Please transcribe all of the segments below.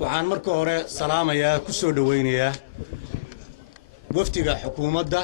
waxaan marka hore salaamayaa ku soo dhaweynayaa wafdiga xukuumadda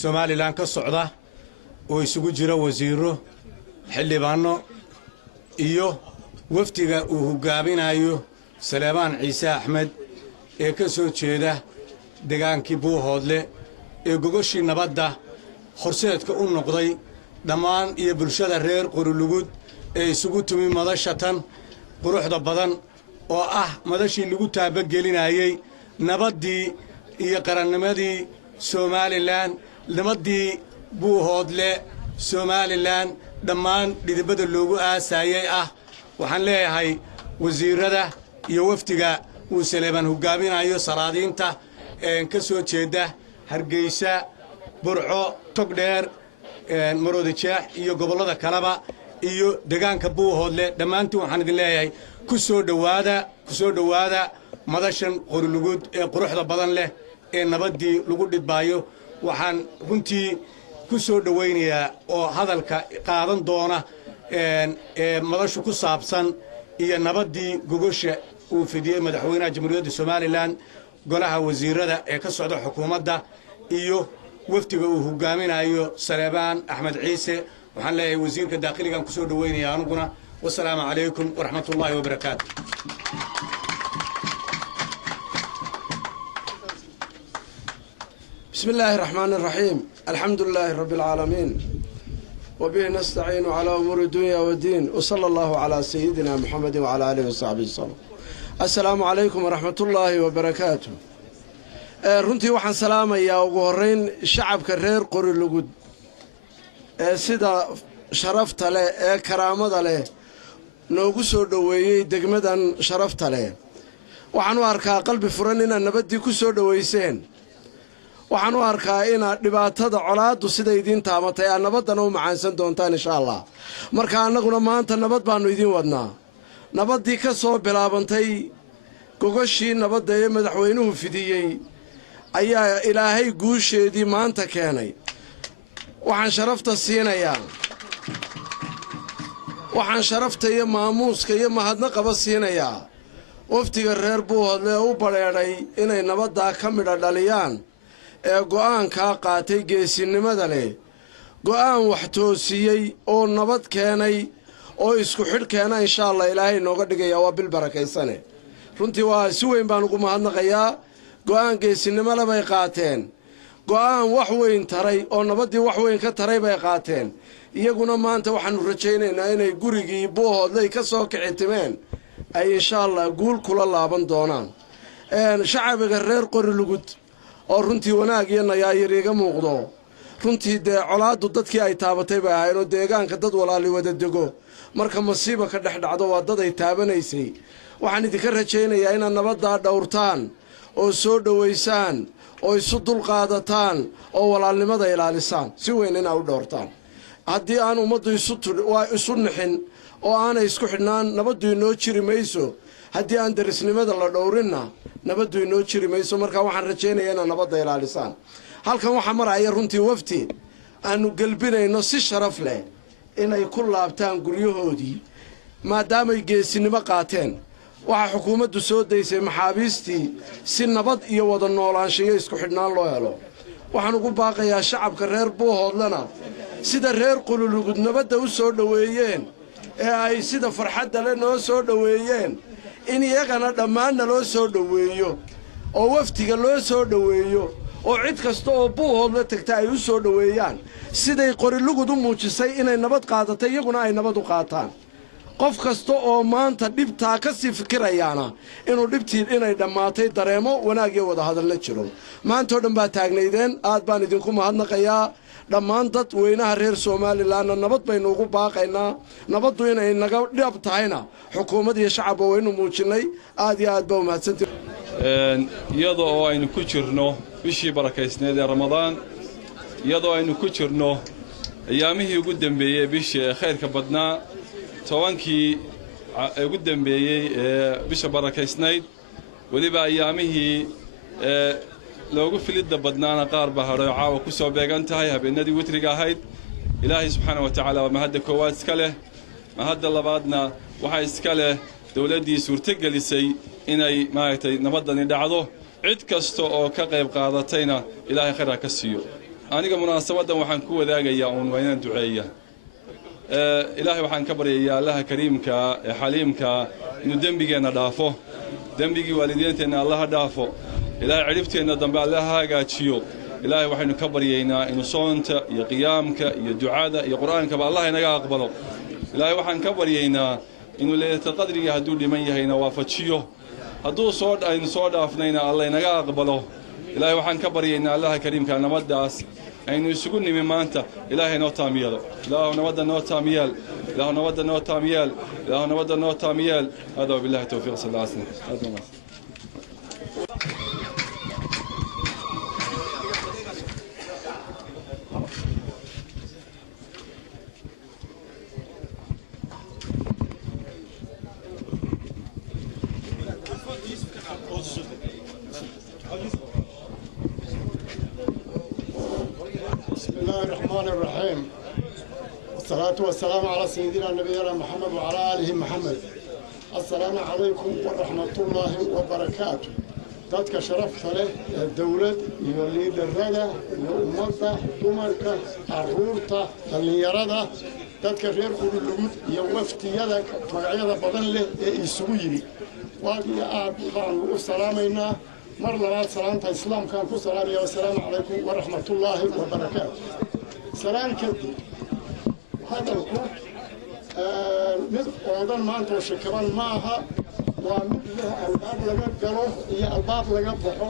Soomaaliland ka socda oo isugu jira wasiiro xildhibaano iyo wafdiga uu hogaaminayo Saleebaan Ciise Axmed ee ka soo jeeda degaankii Buuhoodle ee gogoshii nabadda horseedka u noqday dhammaan iyo bulshada reer Qorulugud ee isugu tumi madashatan quruxda badan oo ah madashii lagu taabagelinayay nabaddii iyo qarannimadii Soomaaliland nabaddii Buuhoodle Soomaaliland dhammaan dhidibada loogu aasayay ah waxaan leeyahay wasiirada iyo wafdiga uu Saleebaan hogaaminayo salaadiinta ka soo jeeda Hargeysa Burco Togdheer Maroodijeex iyo gobolada kaleba iyo deegaanka Buuhoodle dhammaantiin waxaan idin leeyahay ku soo dhawaada madashan Qorulugud ee quruxda badan leh ee nabaddii lagu dhidbaayo waxaan runtii ku soo dhaweynayaa oo hadalka qaadan doona madashu ku saabsan iyo nabaddii gogosha uu fidiyay madaxweynaha Jamhuuriyadda Soomaaliland golaha wasiirada ee ka socda xukuumadda iyo wafdiga uu hogaaminayo Saleebaan Axmed Ciise waxaan leeyahay wasiirka daaqiligan ku soo dhaweynayaa anuguna wassalaamu calaykum waraxmatullaahi wabarakaatuh بسم الله الرحمن الرحيم الحمد لله رب العالمين وبه نستعين على أمور الدنيا والدين وصلى الله على سيدنا محمد وعلى آله وصحبه وسلم السلام عليكم ورحمة الله وبركاته runtii waxaan salaamayaa ugu horeyn shacabka reer Qorulugud sida sharafta leh ee karaamada leh noogu soo dhaweeyay degmadan sharafta leh waxaan u arkaa qalbi furan in nabadii ku soo dhaweyseen waxaan u arkaa in dhibaatada colaadu sida idin taamatay aan nabadana u macaansan doontaan insha Allah marka anaguna maanta nabad baanu idin wadnaa nabadii ka soo bilaabantay gogoshii nabadda ee madaxweynuhu fidiyay ayaa ilaahay guusheedii maanta keenay waxaan sharafta iyo maamuuska iyo mahadnaqaba siinayaa wafdiga reer Buuhoodle u bareeray inay nabadda ka midha dhaliyaan ee go'aanka qaatay geesinimada leh go'aan wax toosiyay oo nabad keenay oo isku xidh keena insha Allah ilaahay nooga dhigaya waa bil barakaysane runtii waa si weyn baan ugu mahadnaqayaa go'aan geesinimo leh bay qaateen go'aan wax weyn taray oo nabadii wax weyn ka taray bay qaateen iyaguna maanta waxaanu rajaynaynaa inay gurigii Buuhoodle ka soo kicitimeen ay insha Allah guul kula laaban doonaan shacabka reer Qorulugud oo runtii wanaag iyo nayaayir iga muuqdo runtii de colaadu dadkii ay taabatay bay ahayn oo deegaanka dad walaali wada dego marka masiibo ka dhex dhacdo waa dad ay taabanaysay waxaan idinka rajaynayaa inaad nabadda dhowrtaan oo soo dhaweysaan oo isu dulqaadataan oo walaalnimada ilaalisaan si weyn inaad u dhowrtaan haddii aan ummaddu isu nixin oo aanay isku xidhnaan nabaddu inoo jiri mayso haddii aan darisnimada la dhowrinna nabaddu inoo jiri mayso marka waxaan rajaynayaa inaad nabadda ilaalisaan halkan waxaa maraya runtii wafti aanu galbinayno si sharaf leh inay ku laabtaan guryahoodii maadaamay geesinimo qaateen waxa xukuumaddu soo daysay maxaabiistii si nabad iyo wada noolaanshiyo isku xidhnaan loo helo waxaan ugu baaqayaa shacabka reer Buuhoodlena sida reer Qorulugud nabadda u soo dhaweeyeen ee ay sida farxadda leh noo soo dhaweeyeen in iyagana dhammaan loo soo dhaweeyo oo waftiga loo soo dhaweeyo oo cid kasta oo Buuhoodle tagta ay u soo dhaweeyaan siday Qorulugud u muujisay inay nabad qaadatay iyaguna ay nabad u qaataan qof kasta oo maanta dhibtaa ka sii fikirayaana inuu dhibtii inay dhammaatay dareemo wanaag iyo wada hadal la jiro maanta oo dhan baa taagnaydeen aad baan idinku mahadnaqayaa dhammaan dad weynaha reer Soomaaliland nabad baynu ugu baaqaynaa nabaddu inay naga dhab tahayna xukuumad iyo shacab weynu muujinay aad iyo aad baa mahadsantihiin iyadoo aynu ku jirno bishii barakaysneed ee Ramadaan iyadoo aynu ku jirno ayaamihii ugu dambeeyay bishii khayrka badnaa tobankii ugu dambeeyay ee bisha barakaysnayd waliba ayaamihii loogu filida badnaana qaar baa hore caawa ku soo beegan tahay habeenadii witriga ahayd ilaahay subxaanahu wa ta'aala ma hadda koowaad iska leh ma hadda labaadna waxaa iska leh dawladdii suurtagelisay inay maaragtay nabadani dhacdo cid kasta oo ka qayb qaadatayna ilaahay khayr ha ka siiyo aniga munaasabaddan waxaan ku wadaagayaa uun waa inaan duceeya ilaahay waxaan ka baryayaa allaha kariimka ee xaliimka inuu dembigeenna dhaafo dembigii waalidiinteenna allaha dhaafo ilaahay cidhibteenna dambe allaha hagaajiyo ilaahay waxaynu ka baryaynaa inuu soonta iyo qiyaamka iyo ducada iyo qur'aankaba allah inaga aqbalo ilaahay waxaan ka baryaynaa inuu leeyahay qadriga hadduu dhiman yahayna waafajiyo hadduu aynu soo dhaafnayna allah inaga aqbalo ilaahay waxaan ka baryaynaa allaha kariimka nabaddaas aynu isugu nimi maanta ilaahay noo taamiyelo ilaahu nabadda noo taamiyeel ilaahu nabadda noo taamiyeel ilaahu nabadda noo taamiyeel hada wabillahi tawfiiq sallallahu alayhi wasallam بسم الله الرحمن الرحيم والصلاة والسلام على سيدنا نبينا محمد وعلى آله محمد السلام عليكم ورحمة الله وبركاته dadka sharafta leh ee dawlad iyo liidarada iyo ummadda dumarka caruurta dhallinyarada dadka reer Qudulugud iyo waftiyada magacyada badan leh ee isugu yiri waa aad baan u salaamaynaa mar labaad salaanta islaamka ku salaamaya assalaamu calaykum wa rahmatullaahi wa barakaatuh salaamka hadalku mid oodan maanta shakaban maaha waa mid albaab laga galo iyo albaab laga baxo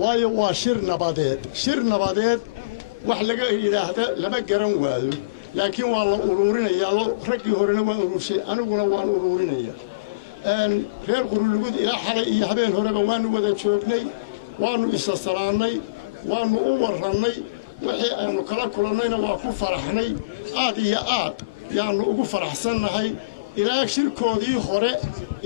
waayo waa shir nabadeed wax laga yiraahdo lama garan waayo laakiin waa la ururinayaa raggii horena waa ururshay aniguna waan ururinayaa reer Qudulugud ilaa xalay iyo habeen horeba waanu wada joognay waanu isa salaanay waanu u warranay wixii aanu kala kulannayna waa ku faraxnay aad iyo aad yaanu ugu faraxsannahay ilaa shirkoodii hore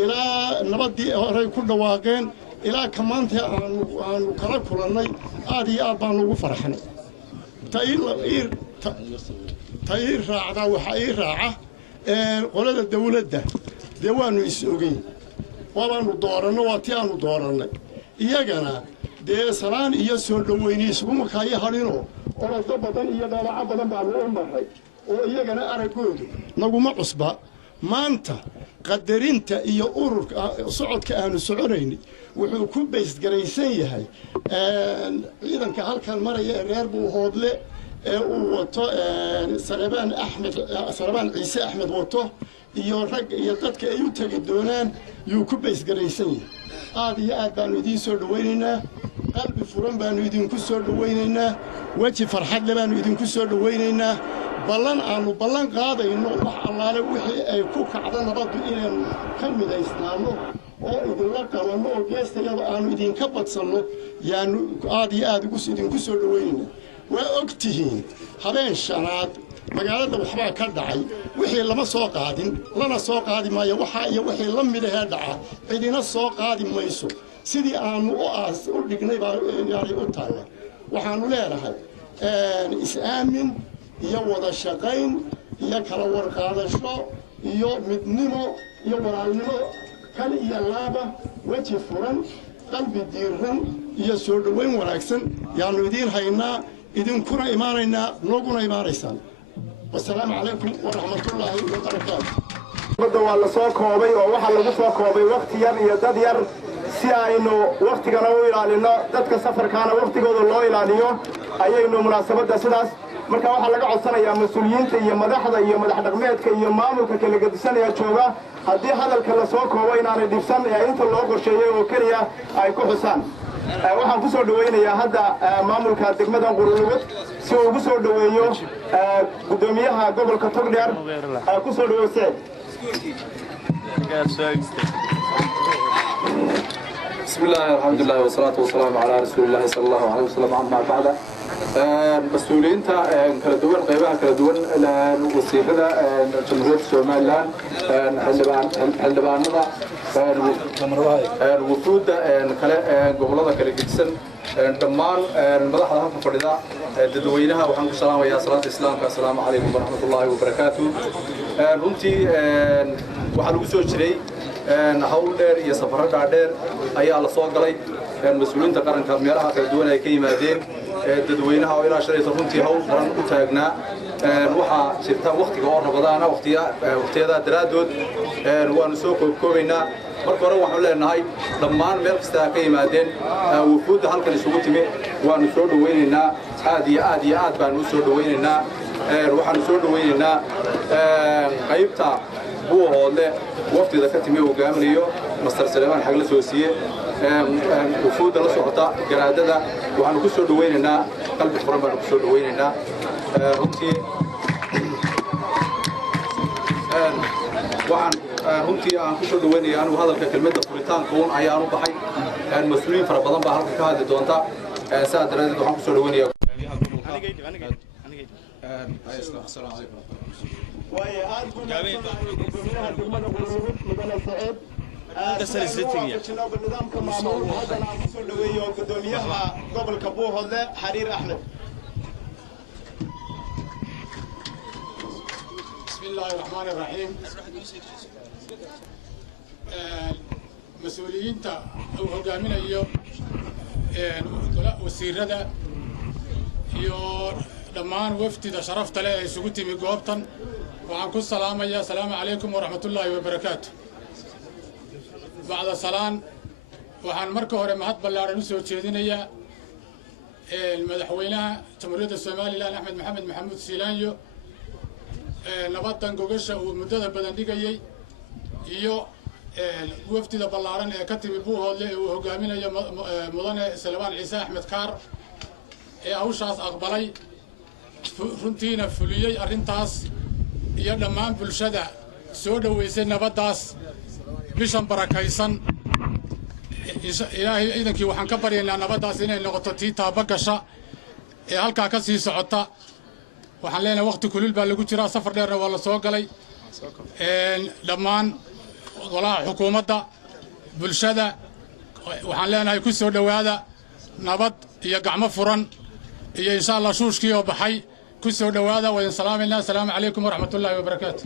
ilaa nabadii hore ku dhawaaqeen ilaa kamaanta aanu kala kulannay aad iyo aad baanu ugu faraxnay tayir raacda waxa ii raaca qolada dawladda dee waanu is ogeyn waanu dooranno waa tii aanu doorannay iyagana dee salaan iyo soo dhaweyni isuguma kaayo hadhinoo orado badan iyo dhaawaco badan baanu u maray oo iyagana araggoodu naguma cusba maanta qadarinta iyo ururka socodka aanu soconaynay wuxuu ku baysgaraysan yahay ciidanka halkan maraya ee reer Buuhoodle ee uu wato Salebaan Ciise Axmed wato iyo rag iyo dadka ay u tagi doonaan yuu ku baysgaraysan yahay aad iyo aad baanu idiin soo dhawaynaynaa qalbi furan baanu idinku soo dhawaynaynaa waji farxad leh baanu idinku soo dhawaynaynaa aanu ballan qaadayno wax allaale wixii ay ku kacdo nabaddu inaynu ka midaysnaano oo idinla qabanno oo geestayada aanu idinka badsanno yaanu aad iyo aad idinku soo dhawaynaynaa waa og tihiin habeen shanaad magaalada waxbaa ka dhacay wixii lama soo qaadin lana soo qaadi maayo waxa iyo wixii la mid ah dhaca cidina soo qaadi mayso sidii aanu u dhignay baa yaari u taala waxaanu leenahay is-aamin iyo wada shaqayn iyo kala warqaadasho iyo midnimo iyo walaalnimo kal iyo laaba waji furan qalbi diiran iyo soo dhaweyn wanaagsan yaanu idiin haynaa idinkuna imaanaynaa nooguna imaanaysaan والسلام عليكم ورحمة الله وبركاته. بدو والله سoo koobay oo waxa lagu soo koobay waqti yar iyo dad yar si aynu waqtigana u ilaalino dadka safarkaana waqtigooda loo ilaaliyo ayaynu munaasabada sidaas marka waxa laga codsanayaa mas'uuliyiinta iyo madaxda iyo madax dhaqameedka iyo maamulka kala gedisanaya jooga haddii hadalka la soo koobo inaanay dhibsan ee inta loo qorsheeyay oo kaliya ay ku xusaan waxaan ku soo dhaweynayaa hadda maamulka degmada Qudulugud si uu ugu soo dhaweeyo gudoomiyaha gobolka Togdheer ku soo dhaweysay بسم الله الحمد لله والصلاة والسلام على رسول الله صلى الله عليه وسلم عما بعد مسؤولين كلا دوان قيبها كلا دوان وسيلة جمهورية سومالان حلباننا وفود كلا قبلنا كلا جدسن دمان مدحنا هنك فردا ددوينها وحنك السلام يا صلاة الإسلام السلام عليكم ورحمة الله وبركاته runtii waxaa lagu soo jiray hawl dheer iyo safaro dhaadheer ayaa la soo galay mas-uuliyiinta qaranka meelaha kala duwan ay ka yimaadeen dadweynaha oo ilaa shalayta runtii hawl badan u taagnaa waxaa jirta wakhtiga oo rabadaana wakhtiyada daraaddood waanu soo koobkoobaynaa marka hore waxaan leenahay dhammaan meel kasta ka yimaadeen wufuudda halkan isugu timi waanu soo dhawaynaynaa aad iyo aad baanu u soo dhawaynaynaa waxaanu soo dhawaynaynaa qaybta buuhoodle waftida ka timi hogaaminayo master Saleemaan xag la soo siiyey wufuudda la socota garaadada waxaanu ku soo dhawaynaynaa qalbi furan baanu ku soo dhawaynaynaa runtii waxaan runtii aan ku soo dhawaynaya anigu hadalka kelmadda furitaanka uun ayaan u baxay mas-uuliyiin fara badan baa halka ka hadli doonta saa daraadeed waxaan ku soo dhawaynayaa gudoomiyaha gobolka Buuhoodle Xariir Axmed. bismillaahi raxmaani raxiim. mas-uuliyiinta uu hogaaminayo wasiirada iyo dhammaan wafdida sharafta leh ee isugu timi goobtan waxaan ku salaamayaa asalaamu calaykum waraxmatullaahi wabarakaatu. bacda salaan waxaan marka hore mahad ballaaran u soo jeedinayaa madaxweynaha jamhuuriyadda Soomaaliland Axmed Maxamed Maxamuud Siilaanyo nabadan gogasha uu muddada badan dhigayay iyo wafdida ballaaran ee ka timi Buuhoodle ee uu hogaaminayo mudane Saleemaan Ciise Axmed Kaar ee hawshaas aqbalay runtiina fuliyey arrintaas iyo dhammaan bulshada soo dhaweysay nabadaas bishan barakaysan. ilaahay ciidankii waxaan ka baryaynaa nabadaas inay noqoto tii taaba gasha ee halkaa ka sii socota. waxaan leenahay waqti kulul baa lagu jiraa, safar dheerna waa la soo galay. dhammaan golaha xukuumadda bulshada waxaan leenahay ku soo dhowaada nabad iyo gacmo furan iyo insha Allah shuushkii oo baxay ku soo dhowaada. waan salaamaynaa. asalaamu calaykum waraxmatullaahi wabarakaatu.